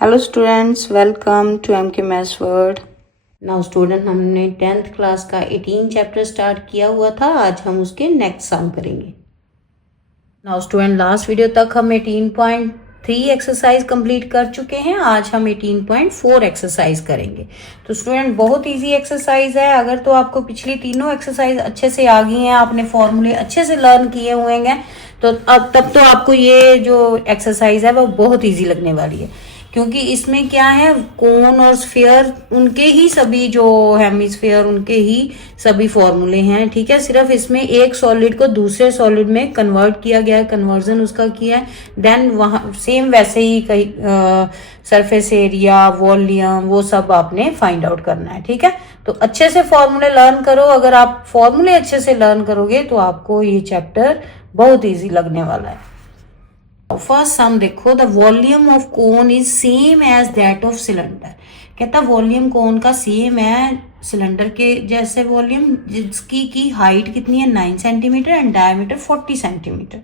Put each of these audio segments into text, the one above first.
Hello students, welcome to M K maths world. Now student, हमने 10th class का 18 chapter start किया हुआ था। आज हम उसके नेक्स्ट सम करेंगे। नाउ स्टूडेंट, लास्ट वीडियो तक हम 18.3 एक्सरसाइज कंप्लीट कर चुके हैं। आज हम 18.4 एक्सरसाइज करेंगे। तो स्टूडेंट, बहुत इजी एक्सरसाइज है। अगर तो आपको पिछली तीनों एक्सरसाइज अच्छे से आ गई हैं, आपने फॉर्मूले अच्छे से लर्न किए हुए हैं, तो अब तब तो आपको ये जो एक्सरसाइज है वो बहुत ईजी लगने वाली है, क्योंकि इसमें क्या है, कोन और स्फीयर उनके ही सभी जो हेमिस्फीयर उनके ही सभी फॉर्मूले हैं। ठीक है, सिर्फ इसमें एक सॉलिड को दूसरे सॉलिड में कन्वर्ट किया गया है, कन्वर्जन उसका किया है। देन वहां सेम वैसे ही कई सरफेस एरिया, वॉल्यूम, वो सब आपने फाइंड आउट करना है। ठीक है, तो अच्छे से फॉर्मूले लर्न करो। अगर आप फॉर्मूले अच्छे से लर्न करोगे तो आपको ये चैप्टर बहुत ईजी लगने वाला है। फर्स्ट सम देखो, the volume of cone is same as that of cylinder. कहता वॉल्यूम कोन का सेम है सिलेंडर के जैसे वॉल्यूम, जिसकी की हाइट कितनी है 9 सेंटीमीटर एंड डायमीटर 40 सेंटीमीटर।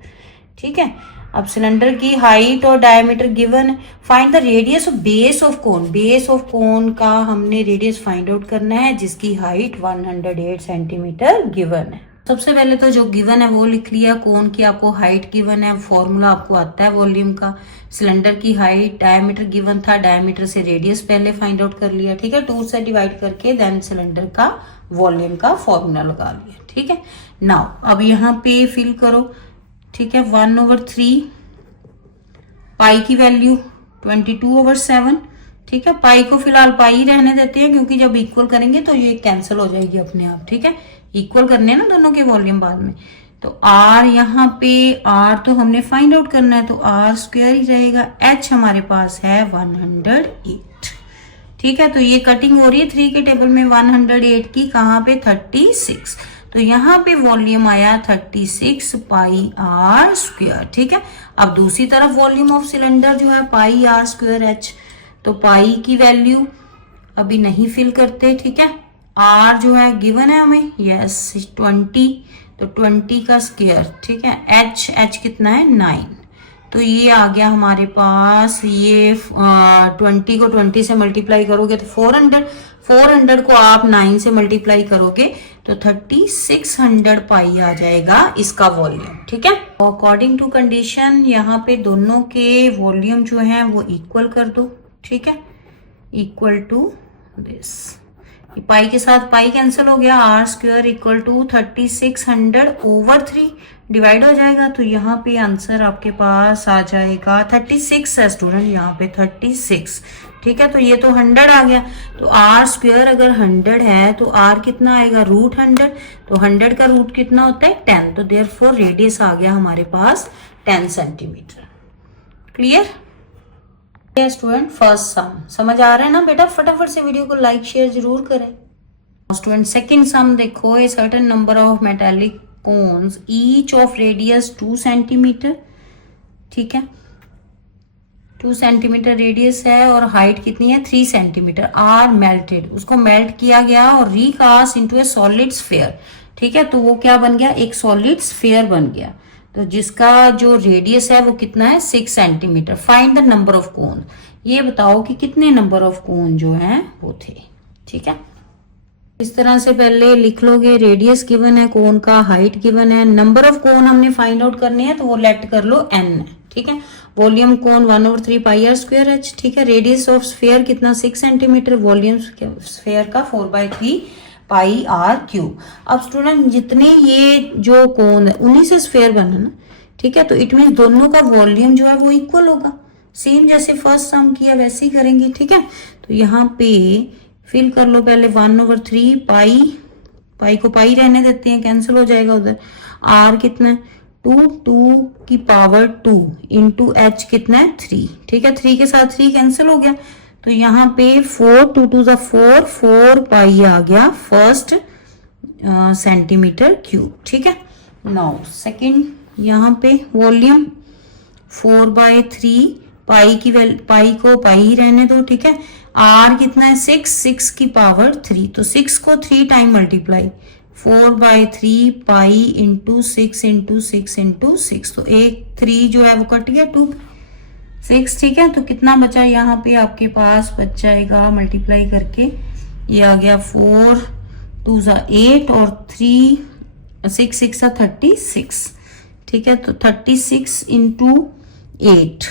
ठीक है, अब सिलेंडर की हाइट और डायमीटर गिवन है। Find the radius of base of cone. Base of cone का हमने रेडियस फाइंड आउट करना है, जिसकी हाइट 108 सेंटीमीटर गिवन है। सबसे पहले तो जो गिवन है वो लिख लिया। कोन की आपको हाइट गिवन है, फॉर्मूला आपको आता है वॉल्यूम का। सिलेंडर की हाइट, डायमीटर गिवन था, डायमीटर से रेडियस पहले फाइंड आउट कर लिया। ठीक है, 2 से डिवाइड करके देन सिलेंडर का वॉल्यूम का फॉर्मूला लगा लिया। ठीक है, नाउ अब यहाँ पे फिल करो। ठीक है, 1/3 पाई की वैल्यू 22/7। ठीक है, पाई को फिलहाल पाई रहने देते हैं, क्योंकि जब इक्वल करेंगे तो ये कैंसिल हो जाएगी अपने आप। ठीक है, इक्वल करने हैं ना दोनों के वॉल्यूम बाद में। तो आर, यहाँ पे आर तो हमने फाइंड आउट करना है, तो आर स्क्वायर ही रहेगा। एच हमारे पास है 108। ठीक है, तो ये कटिंग हो रही है 3 के टेबल में 108 की, कहाँ पे 36। तो यहाँ पे वॉल्यूम आया 36 पाई आर स्क्वायर। ठीक है, अब दूसरी तरफ वॉल्यूम ऑफ सिलेंडर जो है पाई आर स्क्वायर एच। तो पाई की वैल्यू अभी नहीं फिल करते। ठीक है, आर जो है गिवन है हमें, यस 20, तो 20 का स्क्वायर। ठीक है, एच, एच कितना है 9, तो ये आ गया हमारे पास। ये 20 को 20 से मल्टीप्लाई करोगे तो 400 को आप 9 से मल्टीप्लाई करोगे तो 3600 पाई आ जाएगा इसका वॉल्यूम। ठीक है, अकॉर्डिंग टू कंडीशन यहाँ पे दोनों के वॉल्यूम जो है वो इक्वल कर दो। ठीक है, इक्वल टू दिस, पाई के साथ पाई कैंसिल हो गया। R square equal to 3600/3 divide हो जाएगा, तो यहाँ पे आंसर आपके पास आ जाएगा 36 है स्टूडेंट, यहाँ पे 36। ठीक है, तो ये तो 100 आ गया। तो आर स्क्वायर अगर 100 है तो आर कितना आएगा, √100। तो 100 का रूट कितना होता है 10, तो देयरफॉर रेडियस आ गया हमारे पास 10 सेंटीमीटर। Clear student? फर्स्ट सम समझ आ रहा है ना बेटा? फटाफट से वीडियो को लाइक शेयर जरूर करें। स्टूडेंट, सेकंड सम देखो, a certain number of metallic cones each of radius 2 centimetre. ठीक है, 2 सेंटीमीटर रेडियस है और हाइट कितनी है 3 सेंटीमीटर। आर मेल्टेड, उसको मेल्ट किया गया और रिकास्ट इनटू ए सॉलिड स्फीयर। ठीक है, तो वो क्या बन गया, एक सॉलिड स्फीयर बन गया। तो जिसका जो रेडियस है वो कितना है 6 centimetre. Find the number of cone, ये बताओ कि कितने नंबर ऑफ कोन जो है वो थे। ठीक है, इस तरह से पहले लिख लोगे, रेडियस गिवन है, कोन का हाइट गिवन है, नंबर ऑफ कोन हमने फाइंड आउट करने हैं, तो वो लेट कर लो n। ठीक है, volume cone 1/3 pi R square H. ठीक है, रेडियस ऑफ स्फीयर कितना 6 सेंटीमीटर, वॉल्यूम स्फीयर का 4/3 पाई आर क्यूब। अब स्टूडेंट, जितने ये जो कोन है उन्हीं से स्फीयर बना ना। ठीक है, तो इट मीन दोनों का वॉल्यूम जो है वो इक्वल होगा। सेम जैसे फर्स्ट सम किया वैसे ही करेंगे। ठीक है, तो यहाँ पे फिल कर लो पहले 1/3 पाई, पाई को पाई रहने देते हैं, कैंसिल हो जाएगा उधर। आर कितना है 2 की पावर 2 इंटू एच कितना है 3। ठीक है, 3 के साथ 3 कैंसिल हो गया, तो यहाँ पे 4 2 2 4 पाई आ गया फर्स्ट सेंटीमीटर क्यूब। ठीक है, नाउ सेकंड, यहाँ पे वॉल्यूम 4/3 पाई की पाई को पाई रहने दो। ठीक है, आर कितना है 6 की पावर 3, तो 6 को 3 time multiply, 4/3 pi into 6 into 6 into 6, तो एक 3 जो है वो कट गया 2। 6, ठीक है। तो कितना बचा यहाँ पे आपके पास, बच जाएगा मल्टीप्लाई करके, ये आ गया 4 2 8 और 3 6 6 36, ठीक है। तो 36 इंटू 8,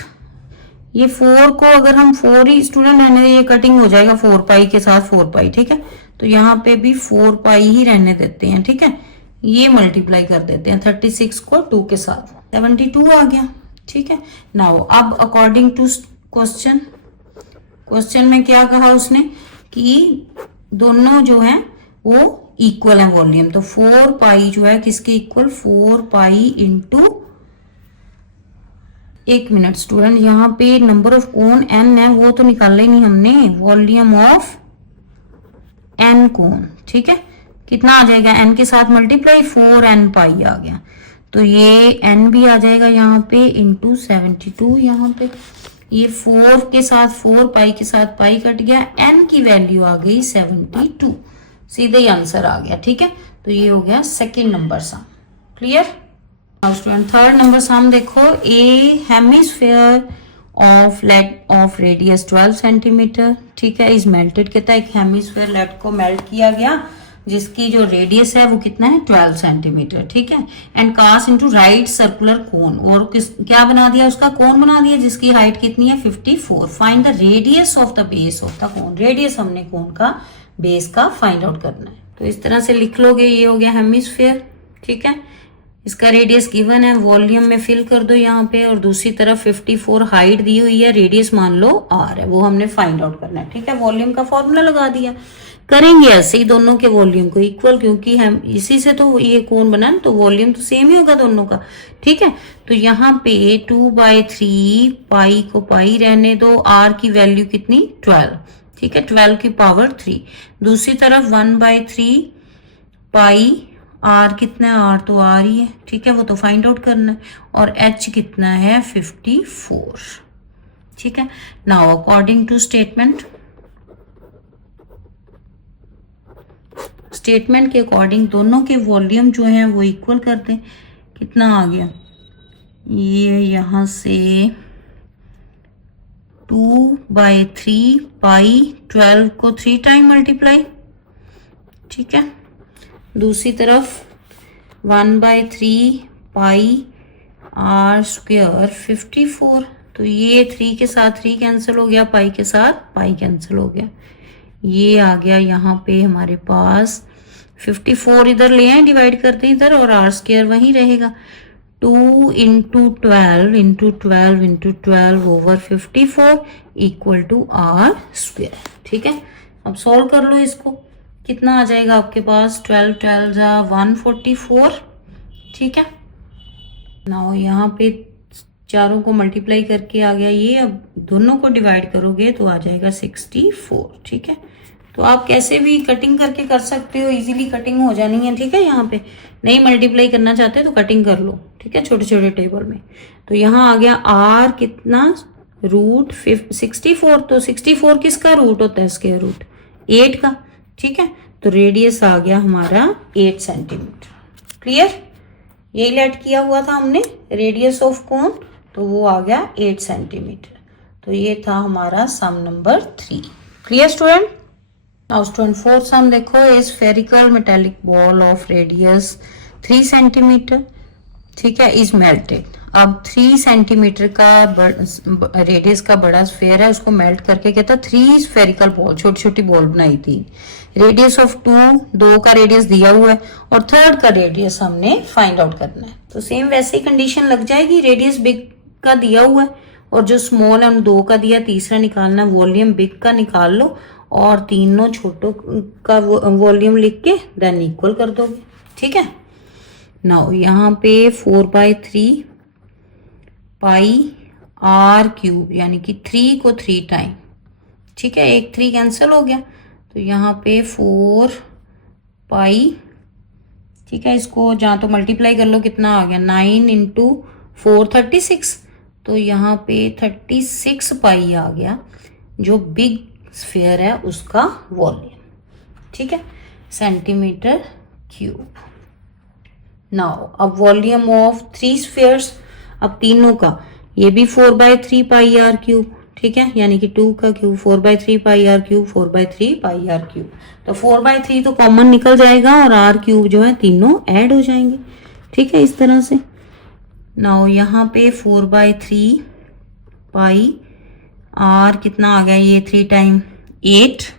ये 4 को अगर हम 4 ही स्टूडेंट रहने, ये कटिंग हो जाएगा 4 पाई के साथ 4 पाई, ठीक है। तो यहाँ पे भी 4 पाई ही रहने देते हैं, ठीक है। ये मल्टीप्लाई कर देते हैं 36 को 2 के साथ, 72 आ गया, ठीक है। नाउ अब अकॉर्डिंग टू क्वेश्चन में क्या कहा उसने कि दोनों जो है वो इक्वल है वॉल्यूम, तो 4 पाई जो है किसके इक्वल, 4 पाई इंटू, एक मिनट स्टूडेंट, यहाँ पे नंबर ऑफ कोन n है, वो तो निकाला ही नहीं हमने, वॉल्यूम ऑफ n कोन, ठीक है। कितना आ जाएगा n के साथ मल्टीप्लाई, 4n पाई आ गया, तो ये n भी आ जाएगा यहाँ पे इंटू 72, यहाँ पे ये 4 के साथ 4 पाई के साथ पाई कट गया, n की वैल्यू आ गई 72, सीधे ही आंसर आ गया, ठीक है। तो ये हो गया second number sum, clear. Now student third number sum देखो, a hemisphere of radius 12 centimetre, ठीक है, इज मेल्टेड, कहता है एक हेमिस्फेयर लेड को मेल्ट किया गया जिसकी जो रेडियस है वो कितना है 12 सेंटीमीटर, ठीक है। And cast into right circular cone, और क्या बना दिया, उसका कोन बना दिया जिसकी हाइट कितनी है 54। Find the radius of the base of the cone, radius हमने कोन का बेस का फाइंड आउट करना है। तो इस तरह से लिख लोगे, ये हो गया हेमिस्फेयर, ठीक है। इसका रेडियस गिवन है, वॉल्यूम में फिल कर दो यहाँ पे, और दूसरी तरफ 54 हाइट दी हुई है, रेडियस मान लो r है, वो हमने फाइंड आउट करना है, ठीक है। वॉल्यूम का फॉर्मूला लगा दिया, करेंगे ऐसे ही दोनों के वॉल्यूम को इक्वल, क्योंकि हम इसी से तो ये कोण बना, तो वॉल्यूम तो सेम ही होगा दोनों का, ठीक है। तो यहाँ पे 2/3 पाई को पाई रहने दो, r की वैल्यू कितनी 12, ठीक है, 12 की पावर 3। दूसरी तरफ 1/3 पाई, r कितना है, r तो r ही है, ठीक है, वो तो फाइंड आउट करना है, और h कितना है 54, ठीक है। नाउ अकॉर्डिंग टू स्टेटमेंट के अकॉर्डिंग दोनों के वॉल्यूम जो है वो इक्वल कर दें, कितना आ गया, ये यहाँ से 2/3 पाई 12 को 3 टाइम मल्टीप्लाई, ठीक है। दूसरी तरफ 1/3 पाई r स्क्वायर 54, तो ये 3 के साथ 3 कैंसिल हो गया, पाई के साथ पाई कैंसिल हो गया, ये आ गया यहाँ पे हमारे पास 54, इधर ले आए डिवाइड करते हैं इधर, और r स्क्वायर वहीं रहेगा, 2 into 12 into 12 into 12 over 54 equal to r square, ठीक है। अब सॉल्व कर लो इसको, कितना आ जाएगा आपके पास, 12 12 जा 144, ठीक है। नाउ यहाँ पे चारों को मल्टीप्लाई करके आ गया ये, अब दोनों को डिवाइड करोगे तो आ जाएगा 64, ठीक है। तो आप कैसे भी कटिंग करके कर सकते हो, इजीली कटिंग हो जानी है, ठीक है। यहाँ पे नहीं मल्टीप्लाई करना चाहते तो कटिंग कर लो, ठीक है, छोटे छोटे टेबल में। तो यहाँ आ गया r कितना, रूट 64, तो 64 किसका रूट होता है, स्क्वायर रूट 8 का, ठीक है। तो रेडियस आ गया हमारा 8 सेंटीमीटर, क्लियर। यही लेट किया हुआ था हमने रेडियस ऑफ कोन, तो वो आ गया 8 सेंटीमीटर। तो ये था हमारा sum number 3, clear student. Now student fourth sum देखो, a spherical metallic ball of radius 3 centimetre, ठीक है, इज मेल्टेड। अब 3 सेंटीमीटर का रेडियस का बड़ा स्फेयर है, उसको मेल्ट करके कहता 3 स्फेरिकल बॉल, छोटी छोटी बॉल बनाई थी, रेडियस ऑफ 2 का रेडियस दिया हुआ है, और थर्ड का रेडियस हमने फाइंड आउट करना है। तो सेम वैसे ही कंडीशन लग जाएगी, रेडियस बिग का दिया हुआ है और जो स्मॉल है उन 2 का दिया, तीसरा निकालना, वॉल्यूम बिग का निकाल लो और तीनों छोटों का वॉल्यूम लिख के देन इक्वल कर दोगे, ठीक है। नाउ यहाँ पे 4/3 पाई r क्यूब, यानी कि 3 को 3 टाइम, ठीक है, एक 3 कैंसिल हो गया, तो यहाँ पे 4 पाई, ठीक है, इसको जहाँ तो मल्टीप्लाई कर लो, कितना आ गया 9 इंटू 4 36, तो यहाँ पे 36 पाई आ गया, जो बिग स्फीयर है उसका वॉल्यूम, ठीक है, सेंटीमीटर क्यूब। नाउ अब वॉल्यूम ऑफ 3 स्फीयर्स, अब तीनों का, ये भी 4/3 पाई आर क्यूब, ठीक है, यानी कि 2 का cube 4/3 pi R cube 4/3 pi R cube. तो 4/3 तो कॉमन निकल जाएगा और आर क्यूब जो है तीनों ऐड हो जाएंगे, ठीक है, इस तरह से। नाउ यहाँ पे 4/3 पाई आर कितना आ गया, ये 3 टाइम 8,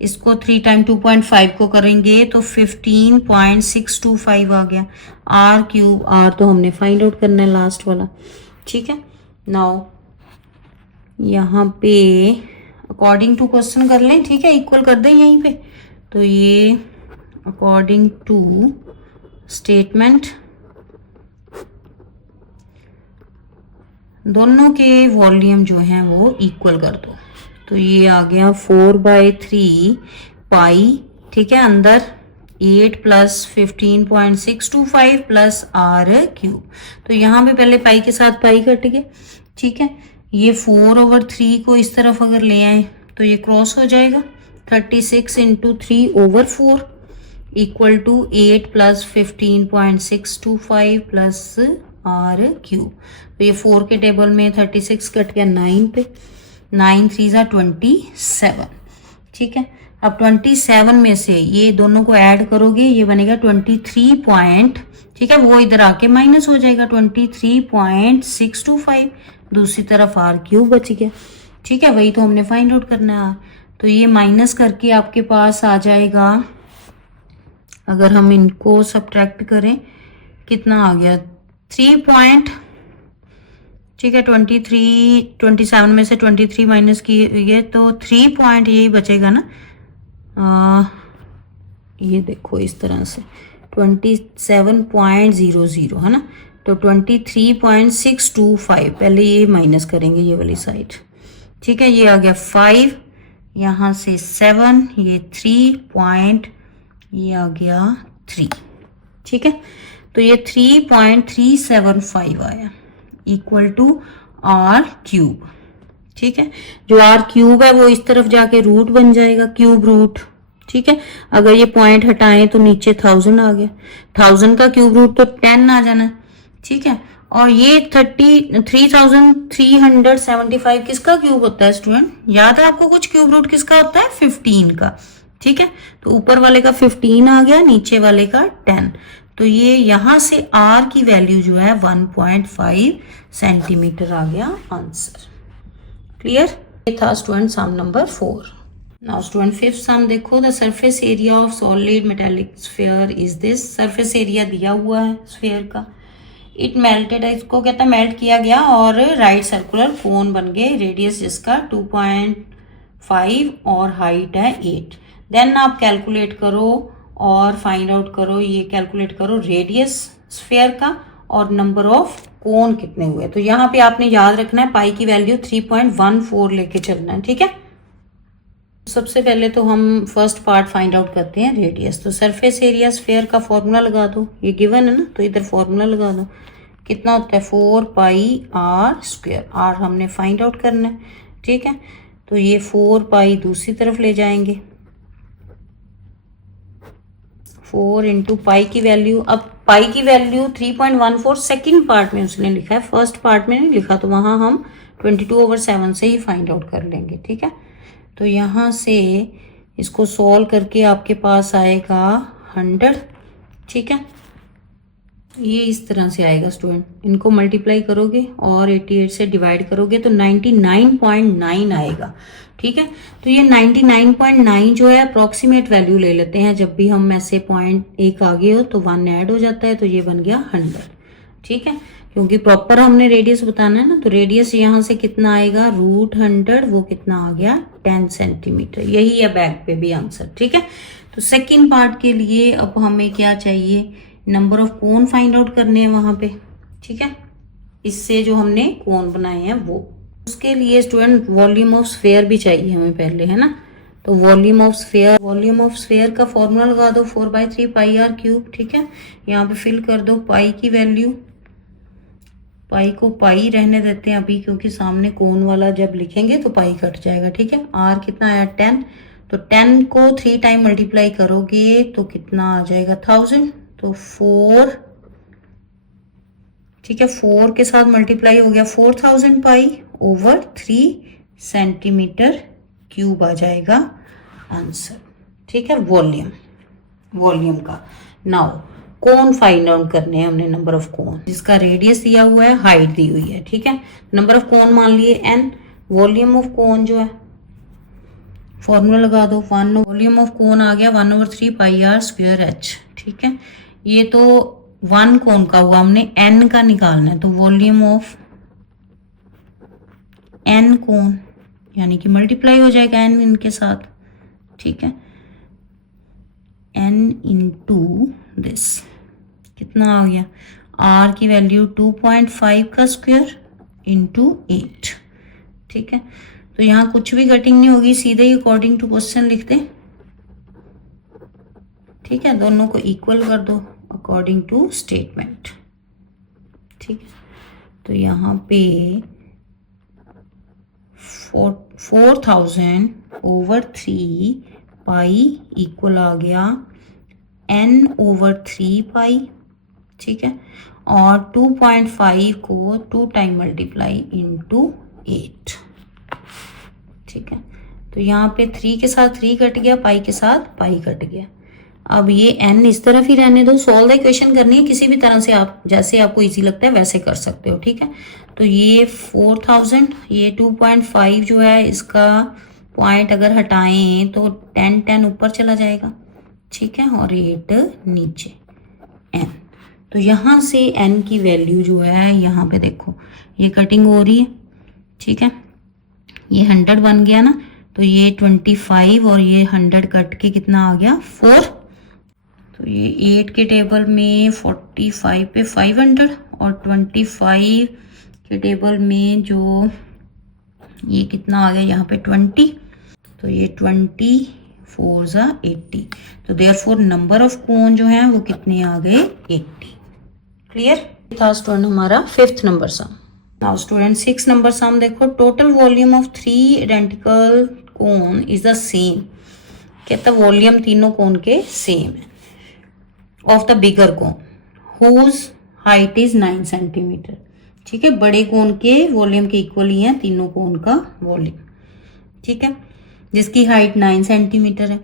इसको 3 टाइम 2.5 को करेंगे तो 15.625 आ गया। आर क्यूब, आर तो हमने फाइंड आउट करना है लास्ट वाला, ठीक है। नाउ यहाँ पे अकॉर्डिंग टू क्वेश्चन कर लें, ठीक है, इक्वल कर दें यहीं पे। तो ये अकॉर्डिंग टू स्टेटमेंट दोनों के वॉल्यूम जो हैं वो इक्वल कर दो। तो ये आ गया 4/3 पाई, ठीक है, अंदर 8 प्लस 15.625 प्लस आर क्यूब। तो यहाँ पे पहले पाई के साथ पाई कट गया, ठीक है। ये 4/3 को इस तरफ अगर ले आए तो ये क्रॉस हो जाएगा, 36 into 3/4 equal to 8 plus 15.625 plus R cube. तो ये 4 के टेबल में 36 कट गया 9 पे, 9 3 ज़ा 27, ठीक है। अब 27 में से ये दोनों को ऐड करोगे, ये बनेगा 23 पॉइंट, ठीक है, वो इधर आके माइनस हो जाएगा 23.625, दूसरी तरफ आर क्यूब बच गया, ठीक है, वही तो हमने फाइंड आउट करना है। तो ये माइनस करके आपके पास आ जाएगा, अगर हम इनको सब्ट्रैक्ट करें कितना आ गया 3 पॉइंट, ठीक है, 27 में से 23 माइनस किए तो 3 पॉइंट यही बचेगा ना, ये देखो इस तरह से 27.00 है ना, तो 23.625 पहले ये माइनस करेंगे ये वाली साइड, ठीक है। ये आ गया 5, यहाँ से 7, ये 3 पॉइंट, ये आ गया 3, ठीक है। तो ये 3.375 आया इक्वल टू आर क्यूब, ठीक है। जो आर क्यूब है वो इस तरफ जाके रूट बन जाएगा, क्यूब रूट, ठीक है। अगर ये पॉइंट हटाएं तो नीचे 1000 आ गया, 1000 का क्यूब रूट तो 10 आ जाना, ठीक है। और ये 3375 किसका क्यूब होता है स्टूडेंट, याद है आपको कुछ क्यूब रूट किसका होता है, 15 का, ठीक है। तो ऊपर वाले का 15 आ गया, नीचे वाले का 10, तो ये यहां से आर की वैल्यू जो है 1.5 सेंटीमीटर आ गया आंसर। क्लियर, ये था student sum number 4। Now student fifth sum देखो, the surface area of solid metallic sphere is this. Surface area दिया हुआ है स्फीयर का, इट मेल्टेड, इसको कहता है मेल्ट किया गया और राइट सर्कुलर कोन बन गए, रेडियस जिसका 2.5 और हाइट है 8। देन आप कैलकुलेट करो और फाइंड आउट करो, ये कैलकुलेट करो रेडियस स्फीयर का और नंबर ऑफ कोन कितने हुए। तो यहाँ पे आपने याद रखना है पाई की वैल्यू 3.14 लेके चलना है, ठीक है। सबसे पहले तो हम फर्स्ट पार्ट फाइंड आउट करते हैं रेडियस। तो सरफेस एरिया स्फीयर का फॉर्मूला लगा दो, ये गिवन है ना, तो इधर फॉर्मूला लगा दो, कितना होता है 4 पाई आर स्क्वायर, आर हमने फाइंड आउट करना है, ठीक है। तो ये 4 पाई दूसरी तरफ ले जाएंगे, 4 इंटू पाई की वैल्यू, अब पाई की वैल्यू 3.14 सेकेंड पार्ट में उसने लिखा है, फर्स्ट पार्ट में नहीं लिखा, तो वहाँ हम 22/7 से ही फाइंड आउट कर लेंगे, ठीक है। तो यहाँ से इसको सॉल्व करके आपके पास आएगा 100, ठीक है। ये इस तरह से आएगा स्टूडेंट, इनको मल्टीप्लाई करोगे और 88 से डिवाइड करोगे तो 99.9 आएगा, ठीक है। तो ये 99.9 जो है अप्रोक्सीमेट वैल्यू ले लेते हैं, जब भी हम में से पॉइंट एक आगे हो तो 1 ऐड हो जाता है, तो ये बन गया 100, ठीक है। क्योंकि प्रॉपर हमने रेडियस बताना है ना, तो रेडियस यहाँ से कितना आएगा √100, वो कितना आ गया 10 सेंटीमीटर, यही है बैक पे भी आंसर, ठीक है। तो सेकेंड पार्ट के लिए अब हमें क्या चाहिए, number of cone find out करने हैं वहां पे, ठीक है, इससे जो हमने कोन बनाए हैं वो। उसके लिए स्टूडेंट वॉल्यूम ऑफ स्फीयर भी चाहिए हमें पहले, है ना। तो वॉल्यूम ऑफ स्फीयर का फॉर्मूला लगा दो 4/3 पाई आर क्यूब, ठीक है। यहाँ पे फिल कर दो पाई की वैल्यू, पाई को पाई रहने देते हैं अभी, क्योंकि सामने कोन वाला जब लिखेंगे तो पाई कट जाएगा, ठीक है। आर कितना आया 10, तो 10 को 3 टाइम मल्टीप्लाई करोगे तो कितना आ जाएगा 1000, तो 4, ठीक है, 4 के साथ मल्टीप्लाई हो गया 4000 पाई ओवर 3 सेंटीमीटर क्यूब आ जाएगा आंसर। ठीक है, वॉल्यूम का। नाउ कोन फाइंड आउट करने हैं हमने, नंबर ऑफ कोन, जिसका रेडियस दिया हुआ है, हाइट दी हुई है। ठीक है, नंबर ऑफ कोन मान लिए n, वॉल्यूम ऑफ कोन जो है फॉर्मूला लगा दो, वॉल्यूम ऑफ कोन आ गया 1/3 पाई आर स्क्वायर h। ठीक है, ये तो 1 कोन का हुआ, हमने n का निकालना है, तो वॉल्यूम ऑफ n कोन यानी कि मल्टीप्लाई हो जाएगा n इनके साथ। ठीक है, n इंटू दिस कितना आ गया, r की वैल्यू 2.5 का स्क्वायर इंटू 8। ठीक है, तो यहाँ कुछ भी कटिंग नहीं होगी, सीधे ही अकॉर्डिंग टू क्वेश्चन लिख दें। ठीक है, दोनों को इक्वल कर दो अकॉर्डिंग टू स्टेटमेंट। ठीक है, तो यहाँ पे 4000 ओवर 3 पाई इक्वल आ गया n ओवर 3 पाई। ठीक है, और 2.5 को 2 टाइम मल्टीप्लाई इंटू 8। ठीक है, तो यहाँ पे 3 के साथ 3 कट गया, पाई के साथ पाई कट गया। अब ये n इस तरफ ही रहने दो, सॉल्व द इक्वेशन करनी है किसी भी तरह से, आप जैसे आपको इजी लगता है वैसे कर सकते हो। ठीक है, तो ये 4000, ये 2.5 जो है इसका पॉइंट अगर हटाएं तो 10 ऊपर चला जाएगा। ठीक है, और 8 नीचे n। तो यहाँ से n की वैल्यू जो है, यहाँ पे देखो ये कटिंग हो रही है। ठीक है, ये 100 बन गया ना, तो ये 25 और ये 100 कट के कितना आ गया 4। तो ये 8 के टेबल में 45 पे 500 और 25 के टेबल में जो ये कितना आ गया यहाँ पे 20, तो ये 24 ज़ा 80। तो देयरफॉर नंबर ऑफ कोन जो है वो कितने आ गए 80। क्लियर था स्टूडेंट हमारा 5th number sum. Now student 6 number sum देखो, total volume of 3 identical cone is the same. कहता वॉल्यूम तीनों कोन के सेम है of the bigger cone whose height is 9 centimetre. ठीक है, बड़े कोन के वॉल्यूम के इक्वल ही है तीनों कोन का वॉल्यूम। ठीक है, जिसकी हाइट 9 सेंटीमीटर है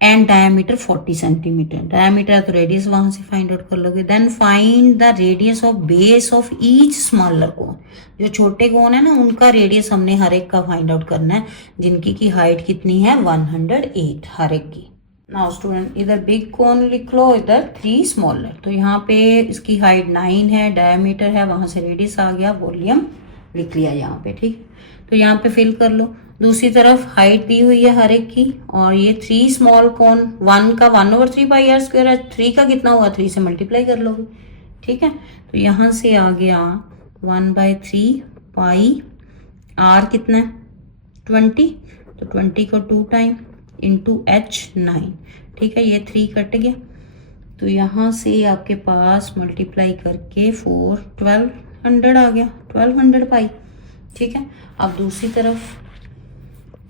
एंड डायमीटर 40 सेंटीमीटर। डायमीटर है तो रेडियस वहां से फाइंड आउट कर लोगे। Then find the radius of base of each smaller cone. जो छोटे कोन है ना उनका रेडियस हमने हर एक का फाइंड आउट करना है, जिनकी की हाइट कितनी है 108 हर एक की। नाउ स्टूडेंट इधर बिग कोन लिख लो, इधर 3 स्मॉलर। तो यहाँ पे इसकी हाइट 9 है, डायमीटर है, वहां से रेडियस आ गया, वॉल्यूम लिख लिया यहाँ पे। ठीक, तो यहाँ पे फिल कर लो। दूसरी तरफ हाइट दी हुई है हर एक की, और ये 3 स्मॉल कोन, 1 का 1/3 पाई आर स्क्वायर है, 3 का कितना हुआ 3 से मल्टीप्लाई कर लोगे। ठीक है, तो यहाँ से आ गया 1/3 पाई आर कितना है 20, तो 20 को 2 टाइम इंटू h 9। ठीक है, ये 3 कट गया, तो यहाँ से आपके पास मल्टीप्लाई करके 4 1200 आ गया, 1200 पाई। ठीक है, अब दूसरी तरफ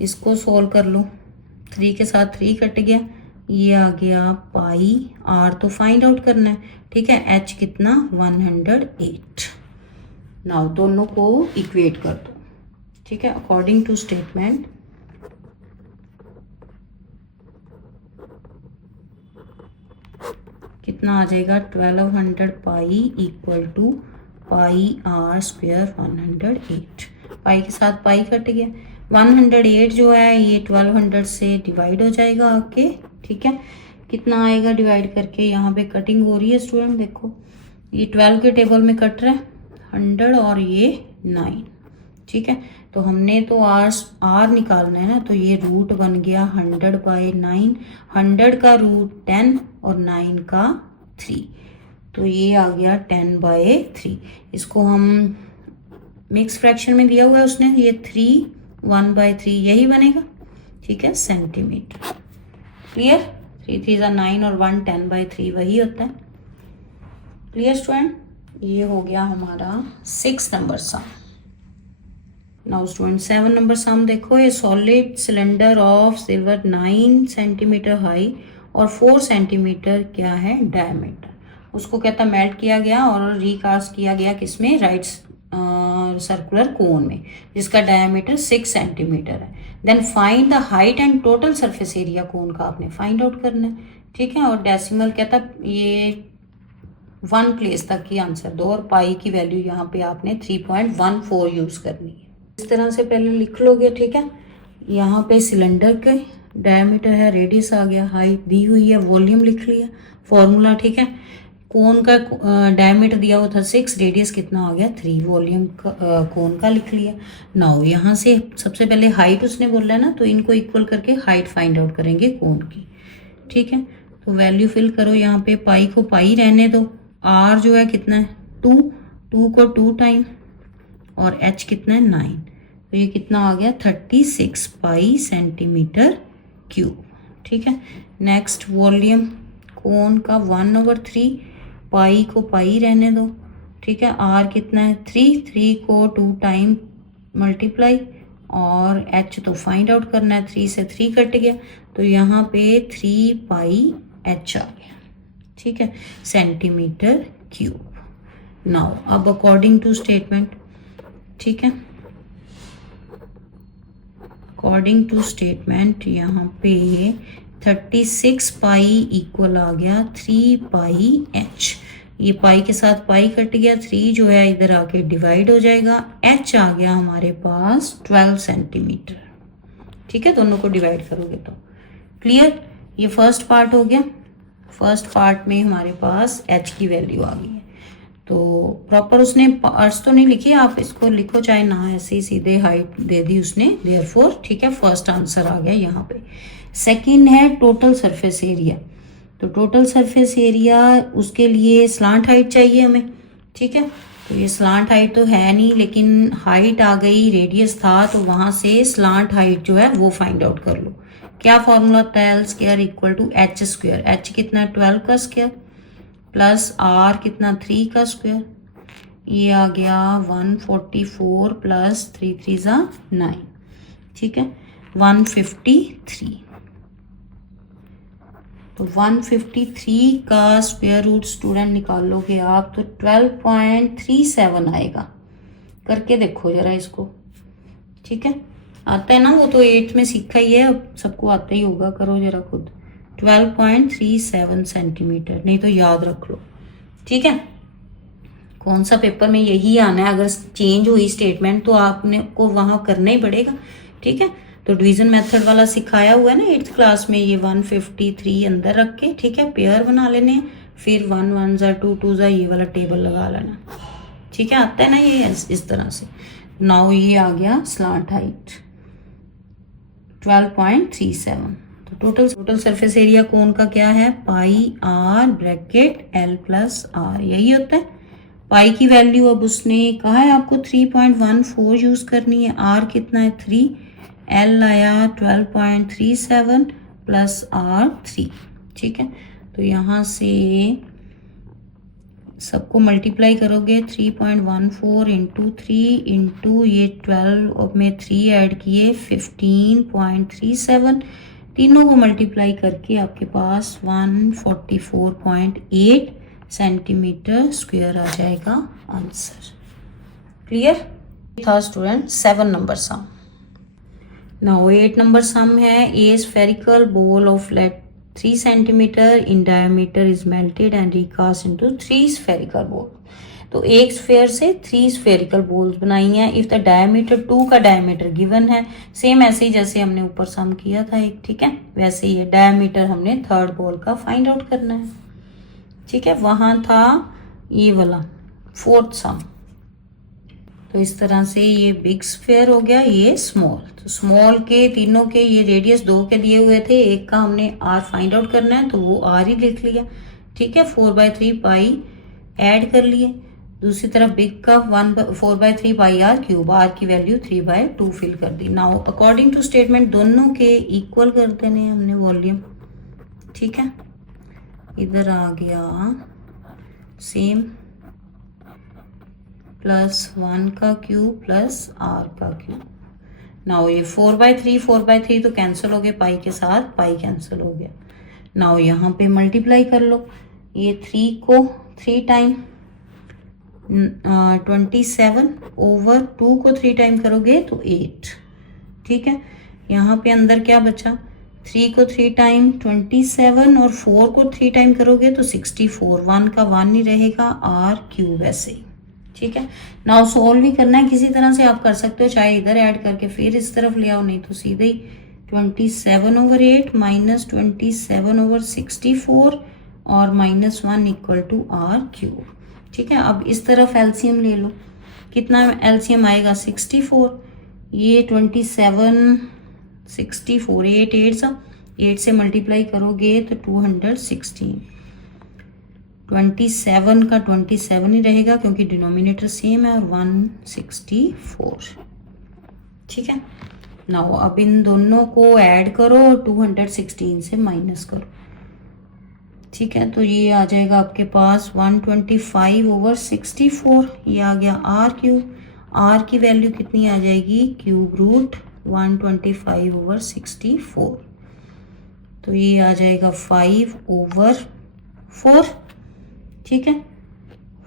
इसको सोल्व कर लो, 3 के साथ 3 कट गया, ये आ गया पाई, आर तो फाइंड आउट करना है। ठीक है, h कितना 108। नाउ दोनों को इक्वेट कर दो। ठीक है, अकॉर्डिंग टू स्टेटमेंट कितना आ जाएगा 1200 pi equal to pi R square 108। Pi के साथ पाई कट गया, 108 जो है ये 1200 से डिवाइड हो जाएगा आके। ठीक है, कितना आएगा डिवाइड करके, यहाँ पे कटिंग हो रही है स्टूडेंट, देखो ये 12 के टेबल में कट रहा है 100 और ये 9। ठीक है, तो हमने तो आर निकालना है ना, तो ये रूट बन गया 100/9, 100 का रूट 10 और 9 का 3, तो ये आ गया 10/3। इसको हम मिक्स फ्रैक्शन में दिया हुआ है उसने, ये 3 1/3 यही बनेगा। ठीक है, सेंटीमीटर। क्लियर, 3 3 9 और 1 10/3 वही होता है। क्लियर स्टूडेंट, ये हो गया हमारा 6 number sum. Now student 7 number sum देखो, ए solid cylinder of silver 9 centimetre high और 4 सेंटीमीटर क्या है डायमीटर, उसको कहता मेल्ट किया गया और रिकास्ट किया गया किसमें, राइट सर्कुलर कोन में, जिसका डायमीटर 6 सेंटीमीटर है। Then find the height and total surface area cone का आपने फाइंड आउट करना है, ठीक है। और डेसिमल कहता ये 1 प्लेस तक की आंसर दो और पाई की वैल्यू यहाँ पे आपने 3.14 यूज करनी है। इस तरह से पहले लिख लोगे, ठीक है। यहाँ पे सिलेंडर के डायमीटर है, रेडियस आ गया, हाइट दी हुई है, वॉल्यूम लिख लिया, फॉर्मूला, ठीक है। कोन का डायमीटर दिया हुआ था 6, रेडियस कितना आ गया 3, वॉल्यूम कोन का लिख लिया। नाउ यहाँ से सबसे पहले हाइट उसने बोला है ना, तो इनको इक्वल करके हाइट फाइंड आउट करेंगे कोन की, ठीक है। तो वैल्यू फिल करो यहाँ पे, पाई को पाई रहने दो, आर जो है कितना है 2, 2 को 2 टाइम और एच कितना है 9, तो ये कितना आ गया 36 पाई सेंटीमीटर क्यूब, ठीक है। नेक्स्ट वॉल्यूम कोन का 1/3, पाई को पाई रहने दो, ठीक है। आर कितना है 3, 3 को 2 टाइम मल्टीप्लाई और एच तो फाइंड आउट करना है, 3 से 3 कट गया, तो यहाँ पे 3 पाई एच आ गया, ठीक है, सेंटीमीटर क्यूब। नाउ अब अकॉर्डिंग टू स्टेटमेंट, ठीक है, अकॉर्डिंग टू स्टेटमेंट यहाँ पे 36 पाई इक्वल आ गया 3 पाई एच, ये पाई के साथ पाई कट गया, 3 जो है इधर आके डिवाइड हो जाएगा, एच आ गया हमारे पास 12 सेंटीमीटर, ठीक है। दोनों को डिवाइड करोगे तो क्लियर। ये फर्स्ट पार्ट हो गया। फर्स्ट पार्ट में हमारे पास एच की वैल्यू आ गई है, तो प्रॉपर उसने पार्ट्स तो नहीं लिखी, आप इसको लिखो चाहे ना, ऐसे ही सीधे हाइट दे दी उसने, देयरफॉर, ठीक है, फर्स्ट आंसर आ गया यहाँ पे। सेकंड है टोटल सरफेस एरिया, तो टोटल सरफेस एरिया उसके लिए स्लांट हाइट चाहिए हमें, ठीक है। तो ये स्लांट हाइट तो है नहीं, लेकिन हाइट आ गई, रेडियस था, तो वहां से स्लांट हाइट जो है वो फाइंड आउट कर लो। क्या फॉर्मूला होता है, L square equal to H square, H कितना 12 का स्क्वायर प्लस आर कितना 3 का स्क्वायर, ये आ गया 144 प्लस 3 3 जा 9, ठीक है, 153। तो 153 का स्क्वायर रूट स्टूडेंट निकालोगे आप तो 12.37 आएगा। करके देखो जरा इसको, ठीक है, आता है ना, वो तो 8th में सीखा ही है, अब सबको आता ही होगा, करो जरा खुद। 12.37 सेंटीमीटर, नहीं तो याद रख लो, ठीक है। कौन सा पेपर में यही आना है, अगर चेंज हुई स्टेटमेंट तो आपने को वहां करना ही पड़ेगा, ठीक है। तो डिवीजन मेथड वाला सिखाया हुआ है ना 8th क्लास में, ये 153 अंदर रख के, ठीक है, पेयर बना लेने हैं, फिर 1 1 जा 2 2 जा ये वाला टेबल लगा लेना, ठीक है, आता है ना ये इस तरह से। नाउ ये आ गया स्लांट हाइट 12.37। तो टोटल सरफेस एरिया कोन का क्या है, pi R bracket L plus R, यही होता है। पाई की वैल्यू अब उसने कहा है आपको 3.14 यूज करनी है, आर कितना है 3, एल आया 12.37 प्लस आर 3, ठीक है। तो यहाँ से सबको मल्टीप्लाई करोगे, 3.14 इंटू 3 इंटू ये 12 में 3 ऐड किए 15.37, तीनों को मल्टीप्लाई करके आपके पास 144.8 सेंटीमीटर स्क्वायर आ जाएगा आंसर। क्लियर था student. 7 number sum. Now 8 number sum है, a spherical ball of lead 3 centimeter in diameter is melted and recast into 3 spherical balls. तो एक स्फेयर से 3 स्फेरिकल बॉल्स बनाई हैं। इफ द डायमीटर 2 का डायमीटर गिवन है, same ऐसे ही जैसे हमने ऊपर सम किया था एक, ठीक है, वैसे ही है। डायमीटर हमने थर्ड बॉल का फाइंड आउट करना है, ठीक है। वहां था ये वाला 4th सम, तो इस तरह से ये बिग स्फेयर हो गया, ये स्मॉल। तो स्मॉल के तीनों के ये रेडियस 2 के दिए हुए थे, एक का हमने आर फाइंड आउट करना है तो वो आर ही लिख लिया, ठीक है। 4/3 पाई ऐड कर लिए, दूसरी तरफ बिग का 4/3 पाई आर क्यूब, आर की वैल्यू 3/2 फिल कर दी। नाउ अकॉर्डिंग टू स्टेटमेंट दोनों के इक्वल कर देने हमने वॉल्यूम, ठीक है। इधर आ गया सेम +1 का क्यूब प्लस आर का क्यूब। नाउ ये 4/3 तो कैंसिल हो गए, पाई के साथ पाई कैंसिल हो गया। नाउ यहाँ पे मल्टीप्लाई कर लो, ये 3 को 3 टाइम 27 ओवर 2 को 3 टाइम करोगे तो 8। ठीक है, यहाँ पे अंदर क्या बचा, 3 को 3 टाइम 27 और 4 को 3 टाइम करोगे तो 64। 1 का 1 नहीं रहेगा, आर क्यूब ऐसे ही। ठीक है, नाउ सॉल्व भी करना है किसी तरह से आप कर सकते हो, चाहे इधर ऐड करके फिर इस तरफ ले आओ, नहीं तो सीधे ही 27/8 माइनस 27/64 और -1 इक्वल टू आर क्यूब। ठीक है, अब इस तरफ एलसीएम ले लो, कितना एलसीएम आएगा 64, ये 27 64 8 से मल्टीप्लाई करोगे तो 216। 27 का 27 ही रहेगा क्योंकि डिनोमिनेटर सेम है, और 164। ठीक है, नाउ अब इन दोनों को ऐड करो और 216 से माइनस करो। ठीक है, तो ये आ जाएगा आपके पास 125/64, ये आ गया आर क्यूब। आर की वैल्यू कितनी आ जाएगी, क्यूब रूट 125/64, तो ये आ जाएगा 5/4। ठीक है,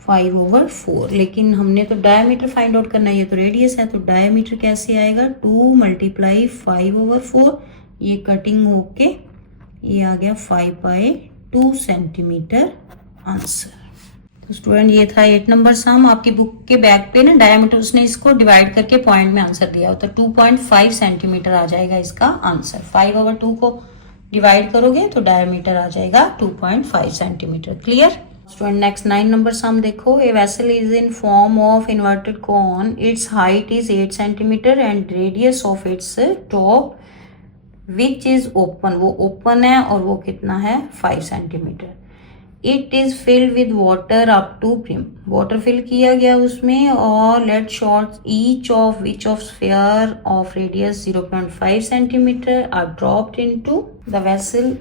5/4, लेकिन हमने तो डायमीटर फाइंड आउट करना है, ये तो रेडियस है, तो डायमीटर कैसे आएगा, 2 × 5/4, ये कटिंग होके ये आ गया 5/2 सेंटीमीटर आंसर। तो स्टूडेंट ये था 8 नंबर सम। आपकी बुक के बैक पे ना डायमीटर उसने इसको डिवाइड करके पॉइंट में आंसर दिया होता है, 2.5 सेंटीमीटर आ जाएगा इसका आंसर। 5/2 को डिवाइड करोगे तो डायमीटर आ जाएगा 2.5 centimetre. Clear student, next 9 number sum देखो। A vessel is in form of inverted cone, its height is 8 centimetre and radius of its top which is open, वो ओपन है और वो कितना है 5 centimetre. It is filled with water up to brim, water fill किया गया उसमें, और let shots each of which of sphere of radius 0.5 centimetre are dropped into the vessel,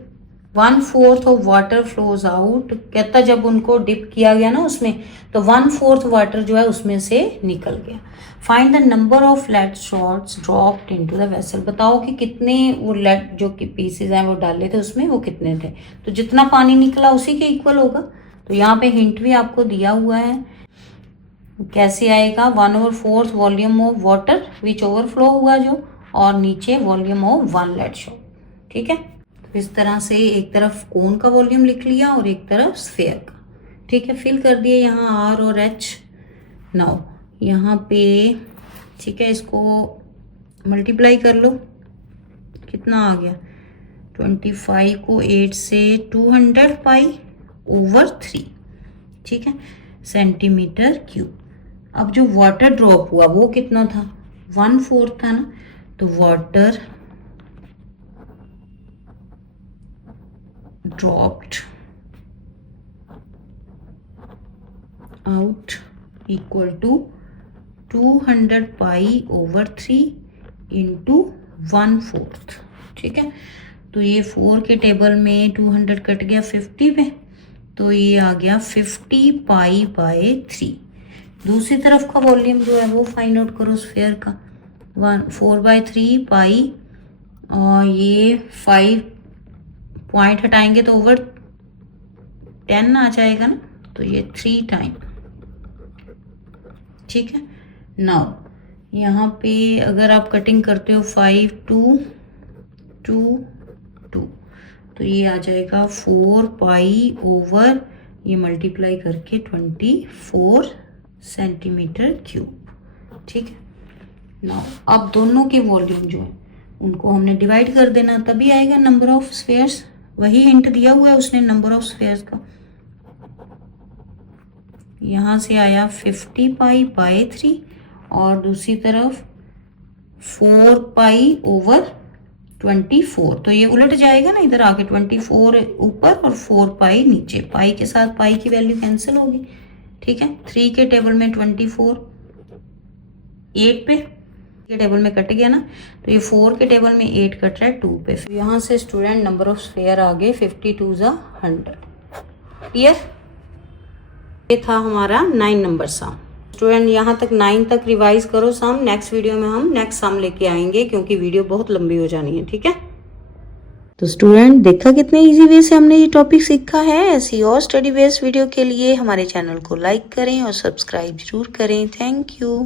1/4 of water flows out. कहता जब उनको डिप किया गया ना उसमें, तो 1/4 वाटर जो है उसमें से निकल गया। Find the number of lead shots dropped into the vessel, बताओ कि कितने वो लेड जो कि पीसेज हैं वो डाले थे उसमें, वो कितने थे। तो जितना पानी निकला उसी के इक्वल होगा। तो यहाँ पे हिंट भी आपको दिया हुआ है, कैसे आएगा, 1/4 volume of water which overflow हुआ जो, और नीचे वॉल्यूम ऑफ 1 लेड शॉट। ठीक है, तो इस तरह से एक तरफ कोन का वॉल्यूम लिख लिया और एक तरफ स्फीयर का। ठीक है, फिल कर दिए यहाँ आर और एच। नाउ यहाँ पे ठीक है, इसको मल्टीप्लाई कर लो, कितना आ गया, 25 को 8 से 200 π/3। ठीक है, सेंटीमीटर क्यूब। अब जो वाटर ड्रॉप हुआ वो कितना था, 1/4 था ना, तो water dropped out equal to 200 π/3 into 1/4। ठीक है, तो ये 4 के टेबल में 200 कट गया 50 पे, तो ये आ गया 50 π/3। दूसरी तरफ का वॉल्यूम जो है वो फाइंड आउट करो स्फीयर का, 4/3 पाई, और ये 5 पॉइंट हटाएंगे तो ओवर 10 आ जाएगा ना, तो ये 3 टाइम। ठीक है, नाउ यहाँ पे अगर आप कटिंग करते हो 5 2 2 2, तो ये आ जाएगा 4 π/, ये मल्टीप्लाई करके 24 सेंटीमीटर क्यूब। ठीक है, नाउ अब दोनों के वॉल्यूम जो है उनको हमने डिवाइड कर देना, तभी आएगा नंबर ऑफ स्फीयर्स। वही हिंट दिया हुआ है उसने नंबर ऑफ स्फीयर्स का। यहाँ से आया 50 π/3 और दूसरी तरफ 4 π/24, तो ये उलट जाएगा ना, इधर आके 24 ऊपर और 4 π नीचे, पाई के साथ पाई की वैल्यू कैंसिल होगी। ठीक है, 3 के टेबल में 24, 8 पे के टेबल में कट गया ना, तो ये 4 के टेबल में 8 कट रहा है 2 पे। यहाँ से स्टूडेंट नंबर ऑफ स्फीयर आ गए 52 × 100। क्लियर, ये था हमारा 9 नंबर सम। स्टूडेंट यहाँ तक 9 तक रिवाइज करो सम, नेक्स्ट वीडियो में हम नेक्स्ट सम लेके आएंगे क्योंकि वीडियो बहुत लंबी हो जानी है। ठीक है। तो स्टूडेंट देखा कितने इजी वे से हमने ये टॉपिक सीखा है। ऐसी और स्टडी बेस्ड वीडियो के लिए हमारे चैनल को लाइक करें और सब्सक्राइब जरूर करें। Thank you.